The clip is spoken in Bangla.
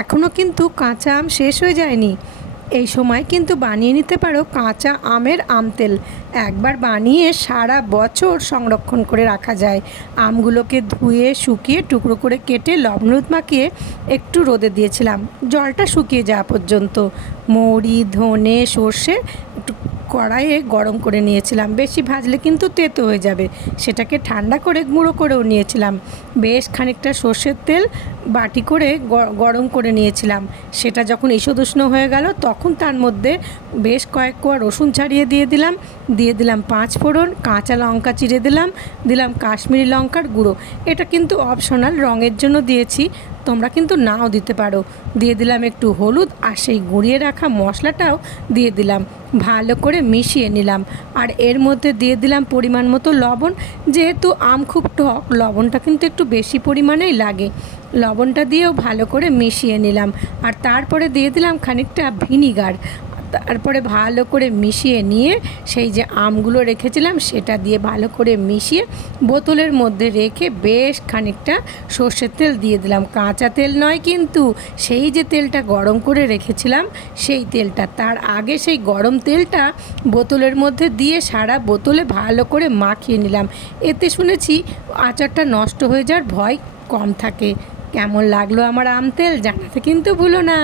এখনও কিন্তু কাঁচা আম শেষ হয়ে যায়নি। এই সময় কিন্তু বানিয়ে নিতে পারো কাঁচা আমের আমতেল। একবার বানিয়ে সারা বছর সংরক্ষণ করে রাখা যায়। আমগুলোকে ধুয়ে শুকিয়ে টুকরো করে কেটে লবণ হলুদ মাখিয়ে একটু রোদে দিয়েছিলাম, জলটা শুকিয়ে যাওয়া পর্যন্ত। মৌরি, ধনে, সর্ষে একটু কড়াইয়ে গরম করে নিয়েছিলাম। বেশি ভাজলে কিন্তু তেতো হয়ে যাবে। সেটাকে ঠান্ডা করে গুঁড়ো করেও নিয়েছিলাম। বেশ খানিকটা সর্ষের তেল বাটি করে গরম করে নিয়েছিলাম। সেটা যখন ঈষৎ উষ্ণ হয়ে গেল তখন তার মধ্যে বেশ কয়েক কোয়া রসুন ছাড়িয়ে দিয়ে দিলাম 5 ফোড়ন, কাঁচা লঙ্কা চিড়ে দিলাম কাশ্মীরি লঙ্কার গুঁড়ো। এটা কিন্তু অপশনাল, রঙের জন্য দিয়েছি, তোমরা কিন্তু নাও দিতে পারো। দিয়ে দিলাম একটু হলুদ, আর সেই গুঁড়িয়ে রাখা মশলাটাও দিয়ে দিলাম। ভালো করে মিশিয়ে নিলাম। আর এর মধ্যে দিয়ে দিলাম পরিমাণ মতো লবণ। যেহেতু আম খুব টক, লবণটা কিন্তু একটু বেশি পরিমাণেই লাগে। লবণটা দিয়েও ভালো করে মিশিয়ে নিলাম। আর তারপরে দিয়ে দিলাম খানিকটা ভিনিগার। তারপরে ভালো করে মিশিয়ে নিয়ে সেই যে আমগুলো রেখেছিলাম সেটা দিয়ে ভালো করে মিশিয়ে বোতলের মধ্যে রেখে বেশ খানিকটা সর্ষের তেল দিয়ে দিলাম। কাঁচা তেল নয় কিন্তু, সেই যে তেলটা গরম করে রেখেছিলাম সেই তেলটা। তার আগে সেই গরম তেলটা বোতলের মধ্যে দিয়ে সারা বোতলে ভালো করে মাখিয়ে নিলাম। এতে শুনেছি আচারটা নষ্ট হয়ে যাওয়ার ভয় কম থাকে। কেমন লাগলো আমার আম তেল জানাতে কিন্তু ভুলো না।